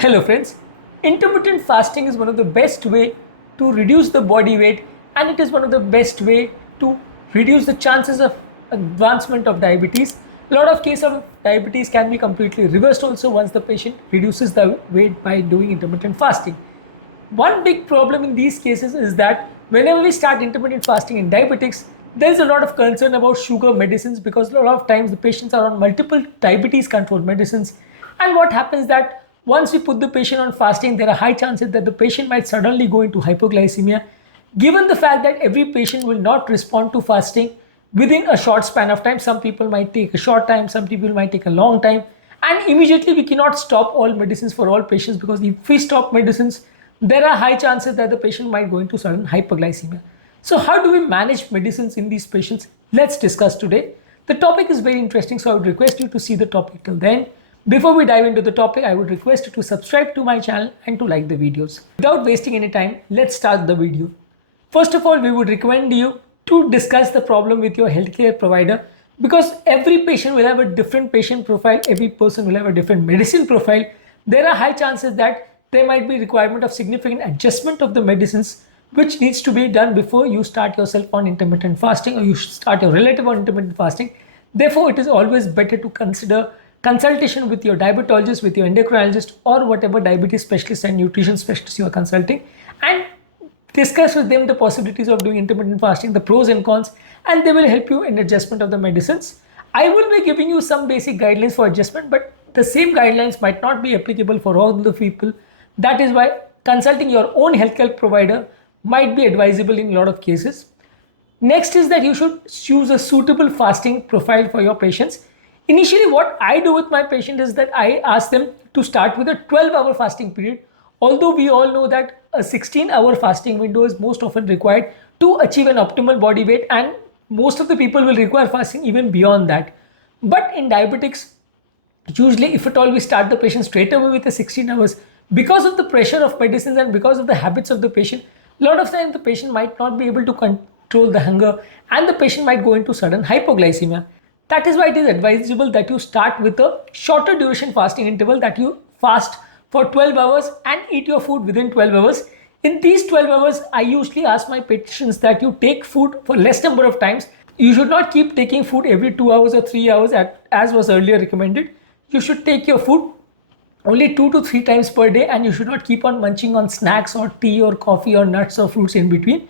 Hello friends, intermittent fasting is one of the best way to reduce the body weight, and it is one of the best way to reduce the chances of advancement of diabetes. A lot of cases of diabetes can be completely reversed also once the patient reduces the weight by doing intermittent fasting. One big problem in these cases is that whenever we start intermittent fasting in diabetics, there is a lot of concern about sugar medicines because a lot of times the patients are on multiple diabetes control medicines, and what happens that once we put the patient on fasting, there are high chances that the patient might suddenly go into hypoglycemia. Given the fact that every patient will not respond to fasting within a short span of time, some people might take a short time, some people might take a long time, and immediately we cannot stop all medicines for all patients, because if we stop medicines, there are high chances that the patient might go into sudden hypoglycemia. So how do we manage medicines in these patients? Let's discuss today. The topic is very interesting, so I would request you to see the topic till then. Before we dive into the topic, I would request you to subscribe to my channel and to like the videos. Without wasting any time, let's start the video. First of all, we would recommend you to discuss the problem with your healthcare provider, because every patient will have a different patient profile, every person will have a different medicine profile. There are high chances that there might be requirement of significant adjustment of the medicines, which needs to be done before you start yourself on intermittent fasting or you start your relative on intermittent fasting. Therefore, it is always better to consider consultation with your diabetologist, with your endocrinologist, or whatever diabetes specialist and nutrition specialist you are consulting, and discuss with them the possibilities of doing intermittent fasting, the pros and cons, and they will help you in adjustment of the medicines. I will be giving you some basic guidelines for adjustment, but the same guidelines might not be applicable for all the people. That is why consulting your own healthcare provider might be advisable in a lot of cases. Next is that you should choose a suitable fasting profile for your patients. Initially, what I do with my patient is that I ask them to start with a 12-hour fasting period. Although we all know that a 16-hour fasting window is most often required to achieve an optimal body weight, and most of the people will require fasting even beyond that. But in diabetics, usually if at all we start the patient straight away with the 16 hours, because of the pressure of medicines and because of the habits of the patient, a lot of times the patient might not be able to control the hunger, and the patient might go into sudden hypoglycemia. That is why it is advisable that you start with a shorter duration fasting interval, that you fast for 12 hours and eat your food within 12 hours. In these 12 hours, I usually ask my patients that you take food for less number of times. You should not keep taking food every 2 hours or 3 hours as was earlier recommended. You should take your food only 2 to 3 times per day, and you should not keep on munching on snacks or tea or coffee or nuts or fruits in between.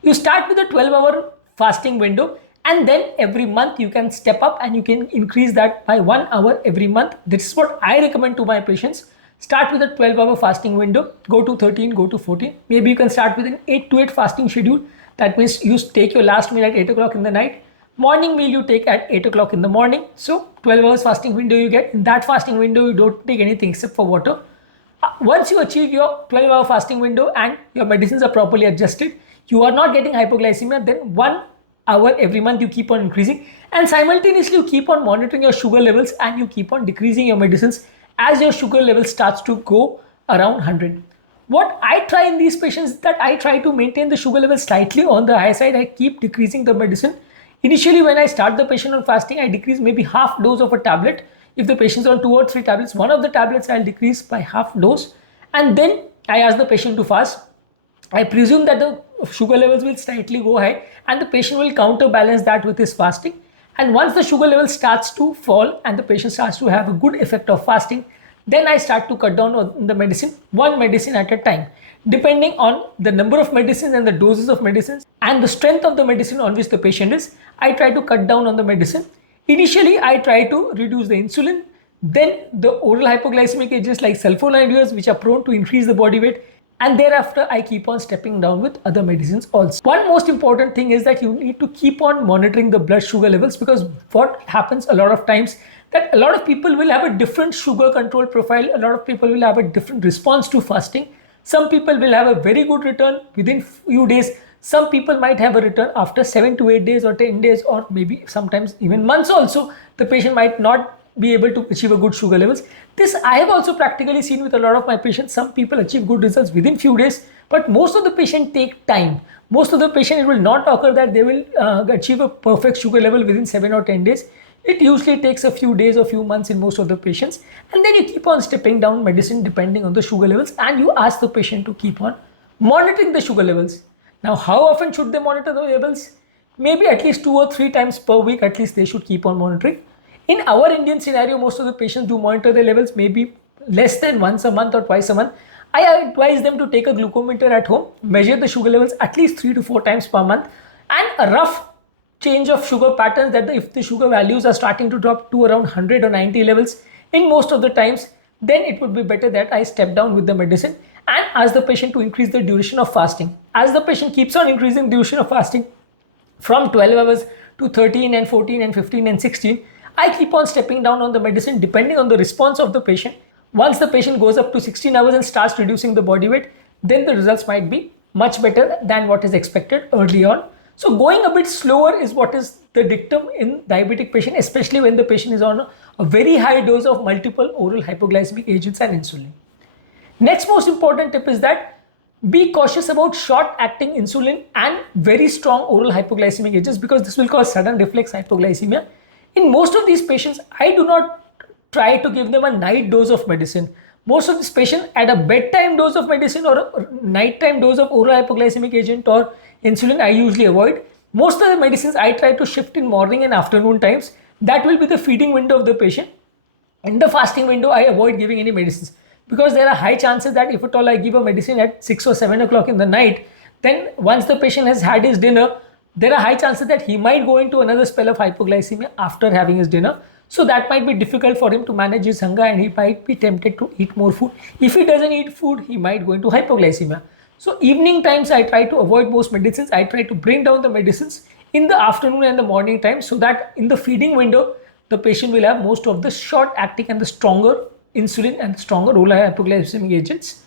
You start with a 12-hour fasting window, and then every month you can step up and you can increase that by 1 hour every month. This is what I recommend to my patients. Start with a 12-hour fasting window, go to 13, go to 14. Maybe you can start with an 8 to 8 fasting schedule. That means you take your last meal at 8 o'clock in the night. Morning meal you take at 8 o'clock in the morning. So 12 hours fasting window you get. In that fasting window, you don't take anything except for water. Once you achieve your 12-hour fasting window and your medicines are properly adjusted, you are not getting hypoglycemia, then 1 hour every month you keep on increasing, and simultaneously you keep on monitoring your sugar levels and you keep on decreasing your medicines as your sugar level starts to go around 100. What I try in these patients is that I try to maintain the sugar level slightly on the high side. I keep decreasing the medicine. Initially, when I start the patient on fasting, I decrease maybe half dose of a tablet. If the patient is on 2 or 3 tablets, one of the tablets I'll decrease by half dose, and then I ask the patient to fast. I presume that the sugar levels will slightly go high, and the patient will counterbalance that with his fasting. And once the sugar level starts to fall and the patient starts to have a good effect of fasting, then I start to cut down on the medicine, one medicine at a time. Depending on the number of medicines and the doses of medicines and the strength of the medicine on which the patient is, I try to cut down on the medicine. Initially, I try to reduce the insulin, then the oral hypoglycemic agents like sulfonylureas, which are prone to increase the body weight, and thereafter I keep on stepping down with other medicines also. One most important thing is that you need to keep on monitoring the blood sugar levels, because what happens a lot of times that a lot of people will have a different sugar control profile. A lot of people will have a different response to fasting. Some people will have a very good return within few days. Some people might have a return after 7 to 8 days or 10 days, or maybe sometimes even months also. The patient might not be able to achieve a good sugar levels. This I have also practically seen with a lot of my patients. Some people achieve good results within few days, but most of the patients take time. Most of the patients, it will not occur that they will achieve a perfect sugar level within 7 or 10 days. It usually takes a few days or few months in most of the patients, and then you keep on stepping down medicine depending on the sugar levels, and you ask the patient to keep on monitoring the sugar levels. Now, how often should they monitor the levels? Maybe at least 2 or 3 times per week, at least they should keep on monitoring. In our Indian scenario, most of the patients do monitor their levels maybe less than once a month or twice a month. I advise them to take a glucometer at home, measure the sugar levels at least 3 to 4 times per month, and a rough change of sugar patterns that if the sugar values are starting to drop to around 100 or 90 levels in most of the times, then it would be better that I step down with the medicine and ask the patient to increase the duration of fasting. As the patient keeps on increasing duration of fasting from 12 hours to 13 and 14 and 15 and 16, I keep on stepping down on the medicine depending on the response of the patient. Once the patient goes up to 16 hours and starts reducing the body weight, then the results might be much better than what is expected early on. So going a bit slower is what is the dictum in diabetic patient, especially when the patient is on a very high dose of multiple oral hypoglycemic agents and insulin. Next most important tip is that be cautious about short-acting insulin and very strong oral hypoglycemic agents, because this will cause sudden reflex hypoglycemia. In most of these patients, I do not try to give them a night dose of medicine. Most of these patients at a bedtime dose of medicine or a nighttime dose of oral hypoglycemic agent or insulin, I usually avoid. Most of the medicines I try to shift in morning and afternoon times. That will be the feeding window of the patient. In the fasting window, I avoid giving any medicines, because there are high chances that if at all I give a medicine at 6 or 7 o'clock in the night, then once the patient has had his dinner, there are high chances that he might go into another spell of hypoglycemia after having his dinner. So that might be difficult for him to manage his hunger, and he might be tempted to eat more food. If he doesn't eat food, he might go into hypoglycemia. So evening times, I try to avoid most medicines. I try to bring down the medicines in the afternoon and the morning time, so that in the feeding window, the patient will have most of the short acting and the stronger insulin and stronger oral hypoglycemic agents.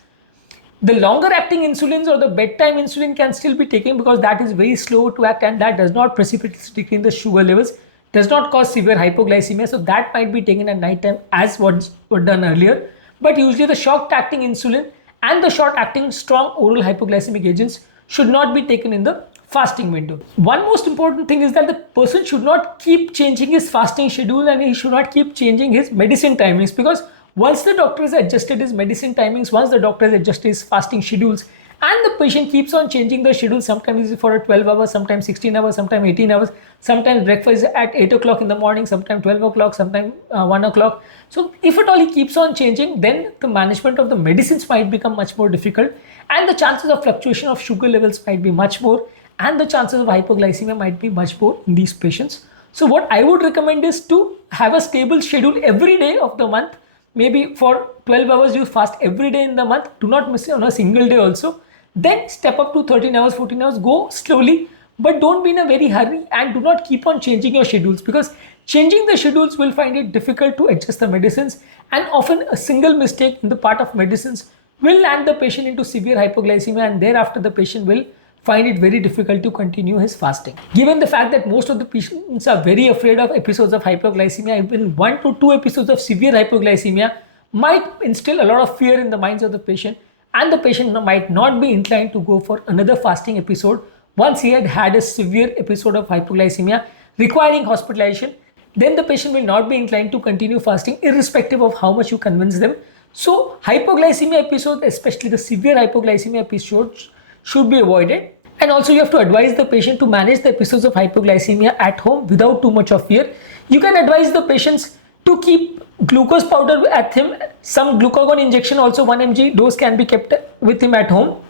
The longer acting insulins or the bedtime insulin can still be taken, because that is very slow to act and that does not precipitately decrease the sugar levels, does not cause severe hypoglycemia. So that might be taken at night time as was done earlier. But usually the short acting insulin and the short acting strong oral hypoglycemic agents should not be taken in the fasting window. One most important thing is that the person should not keep changing his fasting schedule, and he should not keep changing his medicine timings, because once the doctor has adjusted his medicine timings, once the doctor has adjusted his fasting schedules, and the patient keeps on changing the schedule, sometimes for a 12 hours, sometimes 16 hours, sometimes 18 hours, sometimes breakfast is at 8 o'clock in the morning, sometimes 12 o'clock, sometimes 1 o'clock. So if at all he keeps on changing, then the management of the medicines might become much more difficult, and the chances of fluctuation of sugar levels might be much more, and the chances of hypoglycemia might be much more in these patients. So what I would recommend is to have a stable schedule every day of the month. Maybe for 12 hours you fast every day in the month. Do not miss it on a single day also. Then step up to 13 hours, 14 hours, go slowly, but don't be in a very hurry, and do not keep on changing your schedules, because changing the schedules will find it difficult to adjust the medicines, and often a single mistake in the part of medicines will land the patient into severe hypoglycemia, and thereafter the patient will find it very difficult to continue his fasting. Given the fact that most of the patients are very afraid of episodes of hypoglycemia, even 1 to 2 episodes of severe hypoglycemia might instill a lot of fear in the minds of the patient, and the patient might not be inclined to go for another fasting episode once he had had a severe episode of hypoglycemia requiring hospitalization. Then the patient will not be inclined to continue fasting irrespective of how much you convince them. So hypoglycemia episodes, especially the severe hypoglycemia episodes, should be avoided. And also you have to advise the patient to manage the episodes of hypoglycemia at home without too much of fear. You can advise the patients to keep glucose powder at him. Some glucagon injection, also 1 mg dose, can be kept with him at home,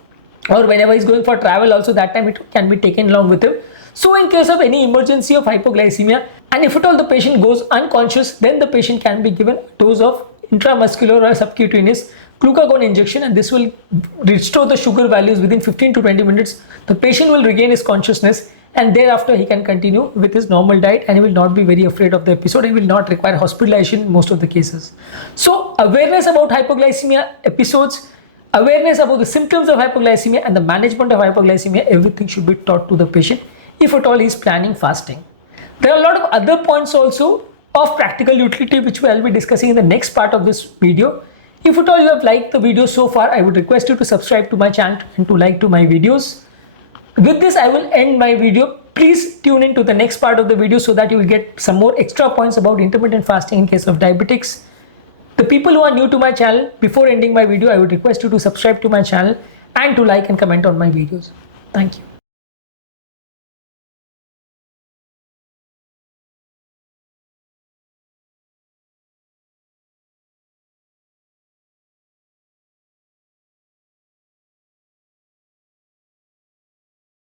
or whenever he's going for travel also, that time it can be taken along with him. So in case of any emergency of hypoglycemia, and if at all the patient goes unconscious, then the patient can be given a dose of intramuscular or subcutaneous glucagon injection, and this will restore the sugar values within 15 to 20 minutes. The patient will regain his consciousness, and thereafter he can continue with his normal diet, and he will not be very afraid of the episode. He will not require hospitalization in most of the cases. So awareness about hypoglycemia episodes, awareness about the symptoms of hypoglycemia and the management of hypoglycemia, everything should be taught to the patient if at all he is planning fasting. There are a lot of other points also of practical utility which we will be discussing in the next part of this video. If at all you have liked the video so far, I would request you to subscribe to my channel and to like to my videos. With this, I will end my video. Please tune in to the next part of the video so that you will get some more extra points about intermittent fasting in case of diabetics. The people who are new to my channel, before ending my video, I would request you to subscribe to my channel and to like and comment on my videos. Thank you.